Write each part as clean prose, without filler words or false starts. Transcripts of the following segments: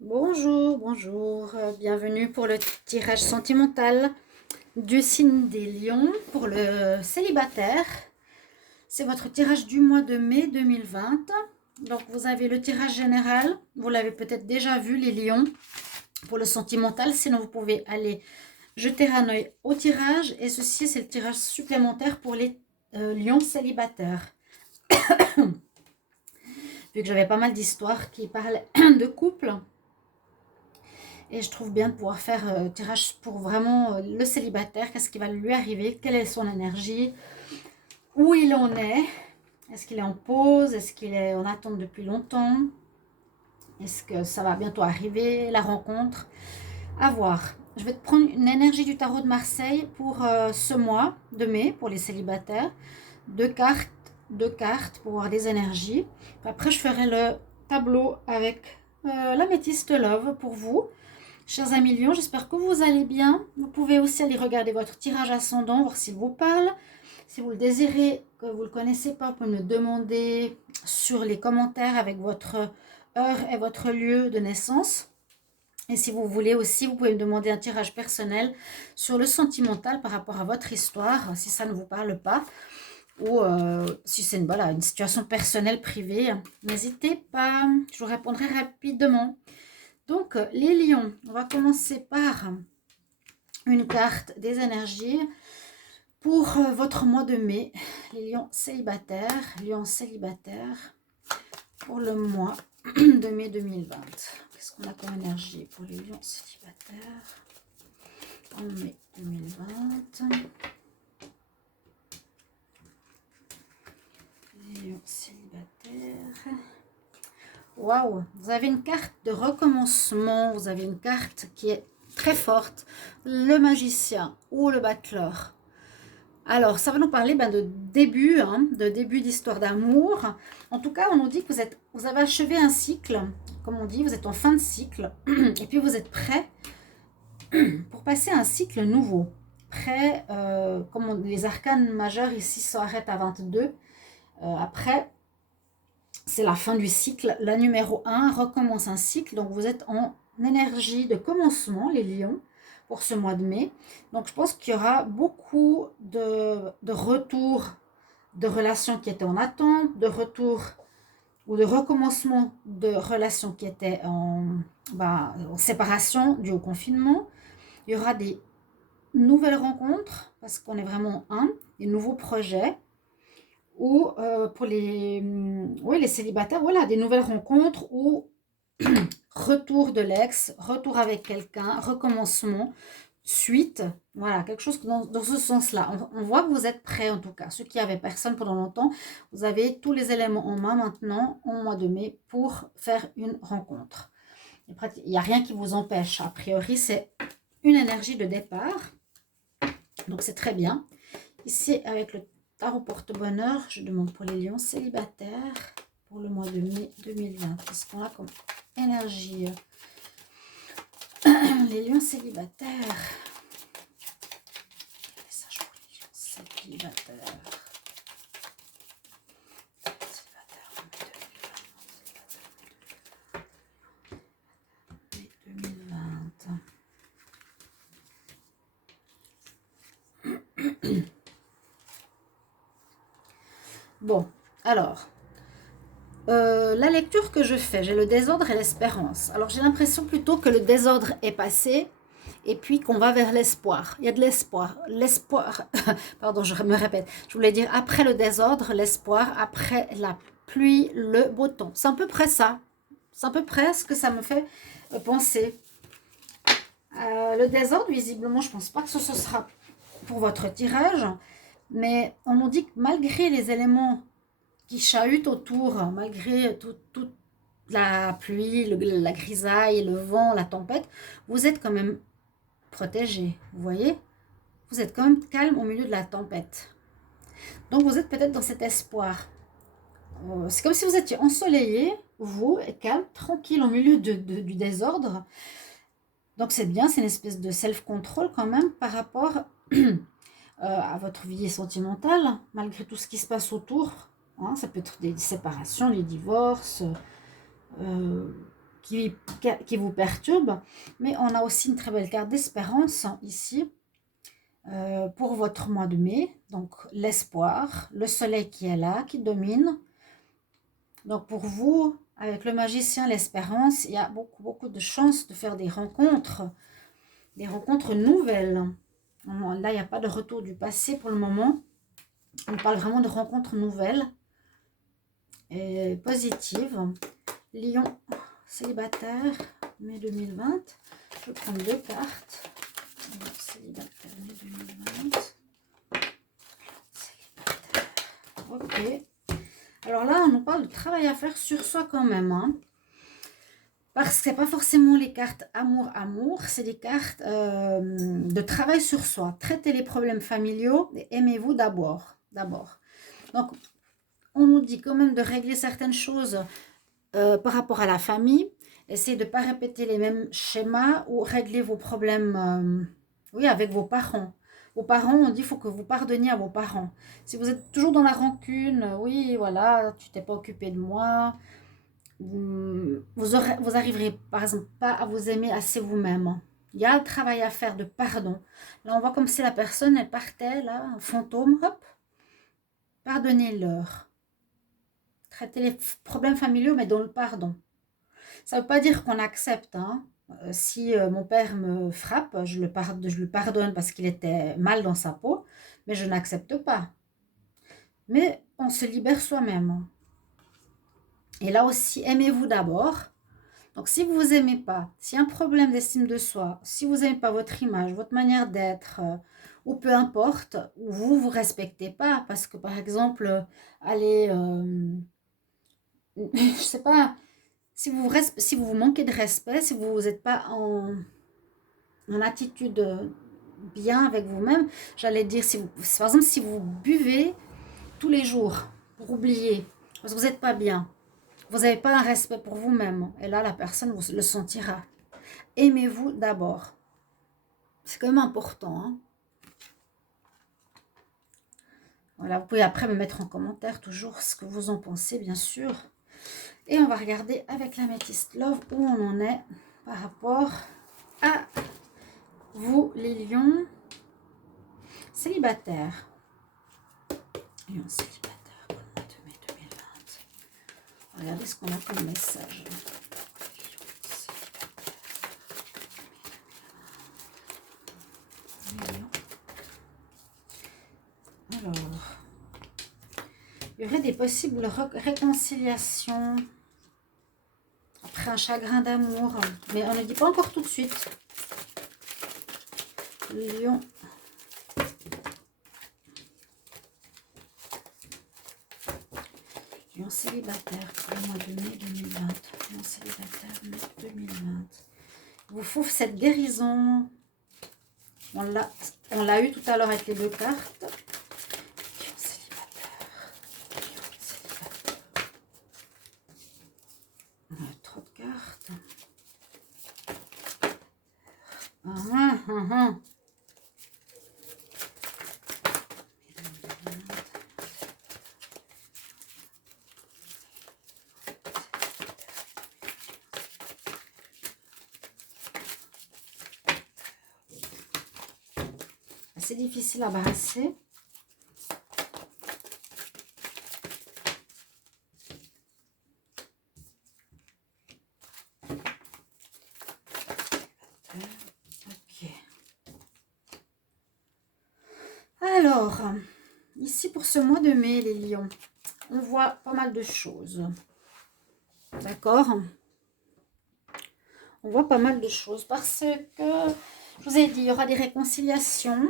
Bonjour, bonjour, bienvenue pour le tirage sentimental du signe des lions pour le célibataire. C'est votre tirage du mois de mai 2020. Donc vous avez le tirage général, vous l'avez peut-être déjà vu les lions pour le sentimental, sinon vous pouvez aller jeter un œil au tirage et ceci c'est le tirage supplémentaire pour les lions célibataires. Vu que j'avais pas mal d'histoires qui parlaient de couple. Et je trouve bien de pouvoir faire tirage pour vraiment le célibataire. Qu'est-ce qui va lui arriver? Quelle est son énergie? Où il en est? Est-ce qu'il est en pause? Est-ce qu'il est en attente depuis longtemps? Est-ce que ça va bientôt arriver? La rencontre? À voir. Je vais te prendre une énergie du tarot de Marseille pour ce mois de mai, pour les célibataires. Deux cartes, deux cartes pour voir des énergies. Après, je ferai le tableau avec l'améthyste love pour vous. Chers amis lions, j'espère que vous allez bien. Vous pouvez aussi aller regarder votre tirage ascendant, voir s'il vous parle. Si vous le désirez, que vous ne le connaissez pas, vous pouvez me le demander sur les commentaires avec votre heure et votre lieu de naissance. Et si vous voulez aussi, vous pouvez me demander un tirage personnel sur le sentimental par rapport à votre histoire, si ça ne vous parle pas, ou si c'est une situation personnelle privée. N'hésitez pas, je vous répondrai rapidement. Donc, les lions, on va commencer par une carte des énergies pour votre mois de mai. Les lions célibataires pour le mois de mai 2020. Qu'est-ce qu'on a comme énergie pour les lions célibataires en mai 2020? Les lions célibataires. Waouh, vous avez une carte de recommencement, vous avez une carte qui est très forte, le magicien ou le battleur. Alors, ça va nous parler de début d'histoire d'amour. En tout cas, on nous dit que vous avez achevé un cycle, comme on dit, vous êtes en fin de cycle, et puis vous êtes prêt pour passer à un cycle nouveau. Prêt, les arcanes majeures ici s'arrêtent à 22. Après, c'est la fin du cycle. La numéro 1 recommence un cycle. Donc, vous êtes en énergie de commencement, les lions, pour ce mois de mai. Donc, je pense qu'il y aura beaucoup de retours de relations qui étaient en attente, de retour ou de recommencement de relations qui étaient en séparation dû au confinement. Il y aura des nouvelles rencontres, parce qu'on est vraiment des nouveaux projets ou pour les célibataires, voilà, des nouvelles rencontres ou retour de l'ex, retour avec quelqu'un, recommencement, suite, voilà, quelque chose dans ce sens-là. On voit que vous êtes prêts en tout cas. Ceux qui avaient personne pendant longtemps, vous avez tous les éléments en main maintenant, en mois de mai, pour faire une rencontre. Il n'y a rien qui vous empêche. A priori, c'est une énergie de départ. Donc, c'est très bien. Ici, avec le tarot porte-bonheur, je demande pour les lions célibataires pour le mois de mai 2020. Qu'est-ce qu'on a comme énergie? Les lions célibataires. Quel message pour les lions célibataires? Célibataire en mai 2020. Bon, alors, la lecture que je fais, j'ai le désordre et l'espérance. Alors, j'ai l'impression plutôt que le désordre est passé et puis qu'on va vers l'espoir. Il y a de l'espoir. L'espoir, pardon, je me répète. Je voulais dire après le désordre, l'espoir, après la pluie, le beau temps. C'est à peu près ça. C'est à peu près ce que ça me fait penser. Le désordre, visiblement, je ne pense pas que ce sera pour votre tirage. Mais on nous dit que malgré les éléments qui chahutent autour, malgré toute la pluie, la grisaille, le vent, la tempête, vous êtes quand même protégé, vous voyez? Vous êtes quand même calme au milieu de la tempête. Donc vous êtes peut-être dans cet espoir. C'est comme si vous étiez ensoleillé, vous, et calme, tranquille au milieu du désordre. Donc c'est bien, c'est une espèce de self-control quand même par rapport à votre vie sentimentale, malgré tout ce qui se passe autour. Hein, ça peut être des séparations, des divorces, qui vous perturbe. Mais on a aussi une très belle carte d'espérance ici pour votre mois de mai. Donc l'espoir, le soleil qui est là, qui domine. Donc pour vous, avec le magicien, l'espérance, il y a beaucoup de chances de faire des rencontres nouvelles. Là, il n'y a pas de retour du passé pour le moment. On parle vraiment de rencontres nouvelles et positives. Lion célibataire, mai 2020. Je vais prendre 2 cartes. Lion célibataire, mai 2020. Célibataire. Ok. Alors là, on nous parle de travail à faire sur soi quand même. Hein. Parce que ce n'est pas forcément les cartes amour, c'est des cartes de travail sur soi. Traitez les problèmes familiaux et aimez-vous d'abord. Donc, on nous dit quand même de régler certaines choses par rapport à la famille. Essayez de ne pas répéter les mêmes schémas ou régler vos problèmes oui, avec vos parents. Vos parents, on dit qu'il faut que vous pardonniez à vos parents. Si vous êtes toujours dans la rancune, oui, voilà, tu t'es pas occupé de moi, vous arriverez par exemple pas à vous aimer assez vous-même. Il y a un travail à faire de pardon. Là, on voit comme si la personne, elle partait, là, un fantôme, hop, pardonnez-leur. Traitez les problèmes familiaux, mais dans le pardon. Ça ne veut pas dire qu'on accepte. Hein. Si mon père me frappe, je lui pardonne parce qu'il était mal dans sa peau, mais je n'accepte pas. Mais on se libère soi-même. Et là aussi, aimez-vous d'abord. Donc, si vous ne vous aimez pas, s'il y a un problème d'estime de soi, si vous n'aimez pas votre image, votre manière d'être, ou peu importe, vous ne vous respectez pas. Parce que, par exemple, allez, je ne sais pas, si vous manquez de respect, si vous n'êtes pas en attitude bien avec vous-même, j'allais dire, par exemple, si vous buvez tous les jours pour oublier, parce que vous n'êtes pas bien, vous n'avez pas un respect pour vous-même, et là, la personne vous le sentira. Aimez-vous d'abord. C'est quand même important. Hein. Voilà, vous pouvez après me mettre en commentaire toujours ce que vous en pensez, bien sûr. Et on va regarder avec l'Amethyst Love où on en est par rapport à vous, les lions célibataires. Lions célibataires pour le mois de mai 2020. Regardez ce qu'on a comme message. Alors, il y aurait des possibles réconciliations après un chagrin d'amour, mais on ne dit pas encore tout de suite. Lion. Lion célibataire pour le mois de mai 2020. Lion célibataire mai 2020. Il vous faut cette guérison. On l'a eu tout à l'heure avec les 2 cartes. Lion célibataire. Lion célibataire. On a trop de cartes. C'est difficile à brasser. Ok. Alors, ici pour ce mois de mai, les lions, on voit pas mal de choses. D'accord? On voit pas mal de choses parce que, je vous ai dit, il y aura des réconciliations.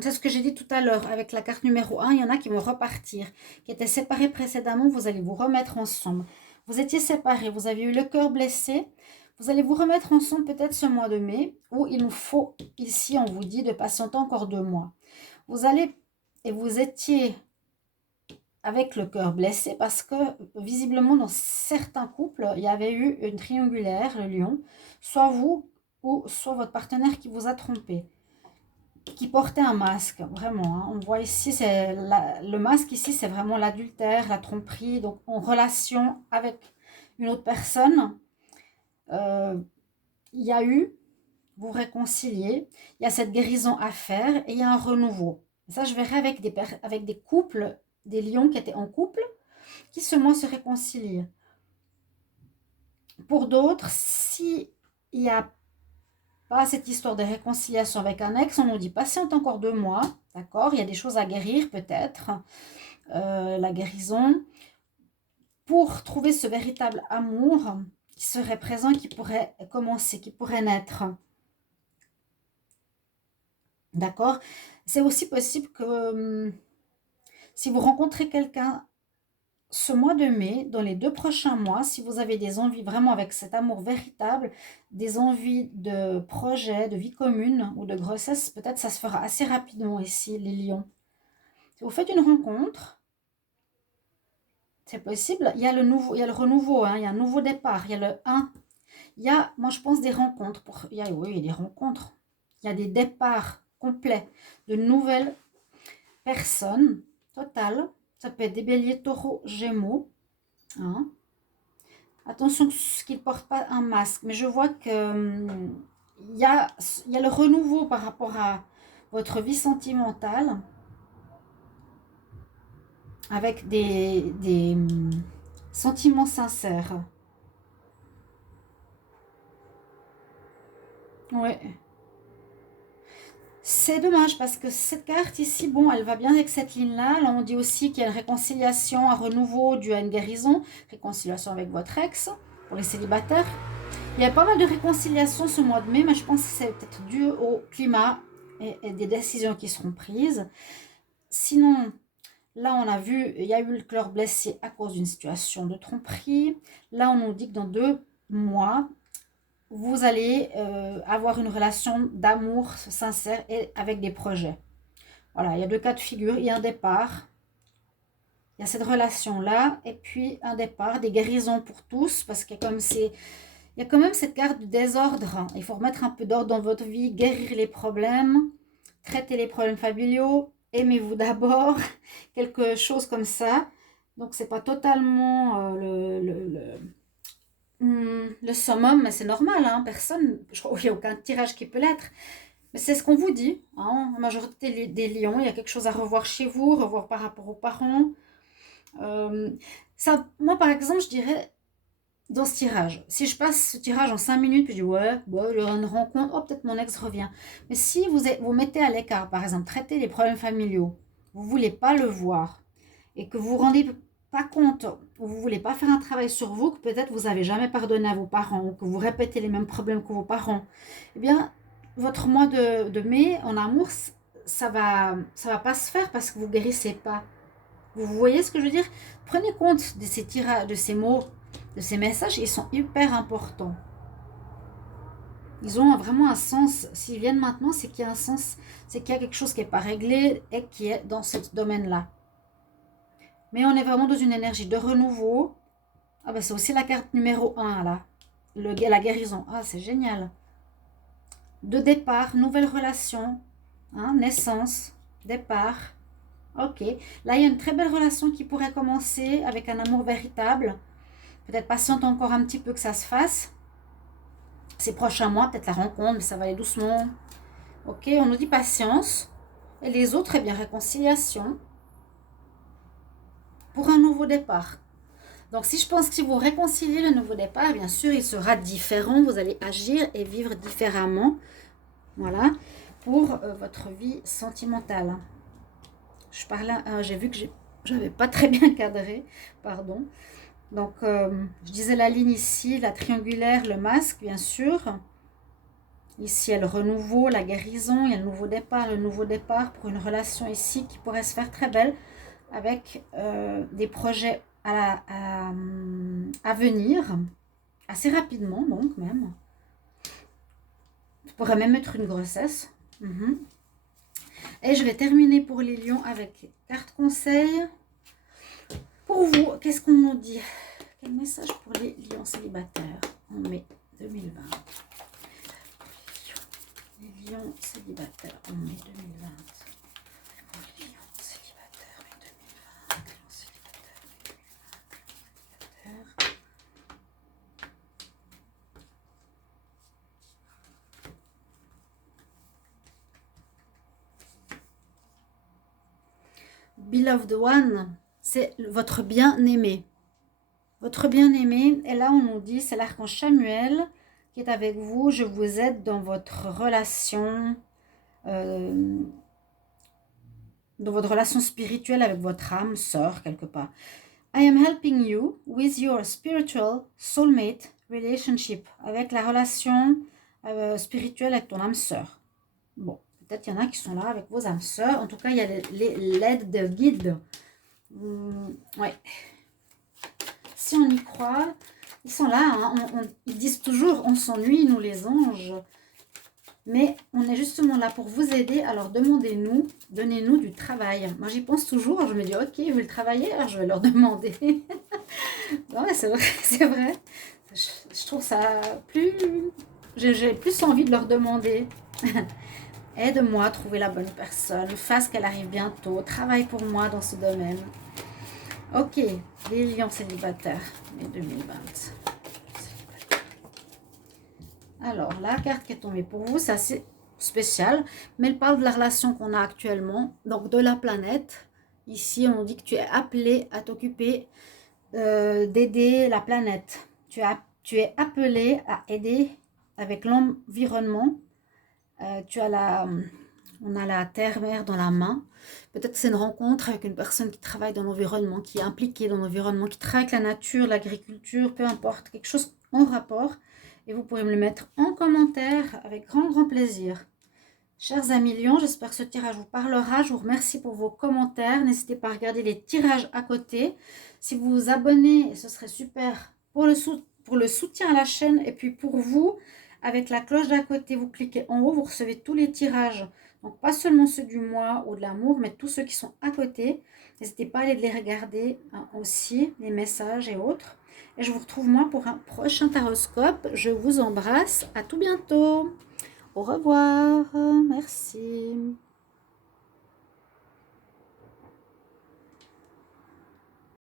C'est ce que j'ai dit tout à l'heure avec la carte numéro 1. Il y en a qui vont repartir, qui étaient séparés précédemment. Vous allez vous remettre ensemble. Vous étiez séparés, vous avez eu le cœur blessé. Vous allez vous remettre ensemble peut-être ce mois de mai où il nous faut, ici on vous dit, de patienter encore 2 mois. Vous allez, et vous étiez avec le cœur blessé parce que visiblement dans certains couples, il y avait eu une triangulaire, le lion, soit vous ou soit votre partenaire qui vous a trompé, qui portait un masque, vraiment. Hein. On voit ici, le masque ici, c'est vraiment l'adultère, la tromperie, donc en relation avec une autre personne. il y a eu, vous réconciliez, il y a cette guérison à faire et il y a un renouveau. Et ça, je verrai avec des couples, des lions qui étaient en couple, qui ce mois se réconcilient. Pour d'autres, si il n'y a pas cette histoire de réconciliation avec un ex, on nous dit patiente encore 2 mois, d'accord? Il y a des choses à guérir peut-être, la guérison, pour trouver ce véritable amour qui serait présent, qui pourrait commencer, qui pourrait naître. D'accord? C'est aussi possible que si vous rencontrez quelqu'un ce mois de mai, dans les 2 prochains mois, si vous avez des envies vraiment avec cet amour véritable, des envies de projet, de vie commune ou de grossesse, peut-être ça se fera assez rapidement ici, les lions. Si vous faites une rencontre, c'est possible. Il y a le renouveau, hein, il y a un nouveau départ, il y a le 1. Il y a, moi je pense, des rencontres. Oui, il y a des rencontres. Il y a des départs complets de nouvelles personnes totales. Ça peut être des béliers, taureaux, gémeaux. Hein. Attention qu'ils ne portent pas un masque. Mais je vois que il y a le renouveau par rapport à votre vie sentimentale. Avec des sentiments sincères. Ouais. C'est dommage parce que cette carte ici, bon, elle va bien avec cette ligne-là. Là, on dit aussi qu'il y a une réconciliation, un renouveau dû à une guérison. Réconciliation avec votre ex, pour les célibataires. Il y a pas mal de réconciliations ce mois de mai, mais je pense que c'est peut-être dû au climat et des décisions qui seront prises. Sinon, là, on a vu, il y a eu le cœur blessé à cause d'une situation de tromperie. Là, on nous dit que dans 2 mois, vous allez avoir une relation d'amour sincère et avec des projets. Voilà, il y a 2 cas de figure. Il y a un départ, il y a cette relation-là, et puis un départ, des guérisons pour tous, parce qu'il y a il y a quand même cette carte du désordre. Il faut remettre un peu d'ordre dans votre vie, guérir les problèmes, traiter les problèmes familiaux, aimez-vous d'abord, quelque chose comme ça. Donc, c'est pas totalement le summum, mais c'est normal, hein, personne, je crois qu'il n'y a aucun tirage qui peut l'être. Mais c'est ce qu'on vous dit, hein, la majorité des lions, il y a quelque chose à revoir chez vous, revoir par rapport aux parents. Euh, Ça, moi, par exemple, je dirais, dans ce tirage, si je passe ce tirage en 5 minutes, puis je dis, ouais, bon, il y aura une rencontre, oh, peut-être mon ex revient. Mais si vous mettez à l'écart, par exemple, traiter les problèmes familiaux, vous ne voulez pas le voir, et que vous vous rendez pas compte, ou vous ne voulez pas faire un travail sur vous, que peut-être vous n'avez jamais pardonné à vos parents, ou que vous répétez les mêmes problèmes que vos parents, eh bien, votre mois de mai en amour, ça va pas se faire parce que vous guérissez pas. Vous voyez ce que je veux dire? Prenez compte de ces tirages, de ces mots, de ces messages, ils sont hyper importants. Ils ont vraiment un sens. S'ils viennent maintenant, c'est qu'il y a un sens, c'est qu'il y a quelque chose qui n'est pas réglé et qui est dans ce domaine-là. Mais on est vraiment dans une énergie de renouveau. Ah ben c'est aussi la carte numéro 1 là. La guérison. Ah c'est génial. De départ, nouvelle relation. Hein, naissance, départ. Ok. Là il y a une très belle relation qui pourrait commencer avec un amour véritable. Peut-être patiente encore un petit peu que ça se fasse. Ces prochains mois, peut-être la rencontre, mais ça va aller doucement. Ok, on nous dit patience. Et les autres, eh bien, réconciliation pour un nouveau départ. Donc, si je pense que si vous réconciliez le nouveau départ, bien sûr, il sera différent. Vous allez agir et vivre différemment. Voilà, pour votre vie sentimentale. Je parlais, j'ai vu que j'avais pas très bien cadré, pardon. Donc, je disais la ligne ici, la triangulaire, le masque, bien sûr. Ici, il y a le renouveau, la guérison, il y a le nouveau départ pour une relation ici qui pourrait se faire très belle avec des projets à venir, assez rapidement donc même. Ça pourrait même être une grossesse. Et je vais terminer pour les lions avec carte conseil. Pour vous, qu'est-ce qu'on nous dit? Quel message pour les lions célibataires en mai 2020? Les lions célibataires en mai 2020. Pour les lions célibataires mai 2020. Lions célibataires mai 2020. beloved one, c'est votre bien-aimé. Votre bien-aimé, et là on nous dit, c'est l'archange Samuel qui est avec vous. Je vous aide dans votre relation, euh, spirituelle avec votre âme sœur quelque part. I am helping you with your spiritual soulmate relationship, avec la relation spirituelle avec ton âme sœur. Bon, peut-être il y en a qui sont là avec vos âmes sœurs. En tout cas, il y a l'aide de guide. Ouais. Si on y croit, ils sont là. Hein, ils disent toujours, on s'ennuie, nous les anges. Mais on est justement là pour vous aider. Alors demandez-nous, donnez-nous du travail. Moi j'y pense toujours. Je me dis, ok, ils veulent travailler, alors je vais leur demander. Ouais, c'est vrai, c'est vrai. Je trouve ça plus... J'ai plus envie de leur demander. Aide-moi à trouver la bonne personne. Fasse qu'elle arrive bientôt. Travaille pour moi dans ce domaine. Ok, les lions célibataires, mai 2020. Alors, la carte qui est tombée pour vous, c'est assez spécial, mais elle parle de la relation qu'on a actuellement, donc de la planète. Ici, on dit que tu es appelé à t'occuper d'aider la planète. Tu es appelé à aider avec l'environnement. On a la terre-mère dans la main. Peut-être que c'est une rencontre avec une personne qui travaille dans l'environnement, qui est impliquée dans l'environnement, qui travaille avec la nature, l'agriculture, peu importe, quelque chose en rapport. Et vous pourrez me le mettre en commentaire avec grand, grand plaisir. Chers amis lions, j'espère que ce tirage vous parlera. Je vous remercie pour vos commentaires. N'hésitez pas à regarder les tirages à côté. Si vous vous abonnez, ce serait super pour le soutien à la chaîne. Et puis pour vous, avec la cloche d'à côté, vous cliquez en haut, vous recevez tous les tirages. Donc pas seulement ceux du mois ou de l'amour, mais tous ceux qui sont à côté. N'hésitez pas à aller les regarder hein, aussi, les messages et autres. Et je vous retrouve moi pour un prochain taroscope. Je vous embrasse. À tout bientôt. Au revoir.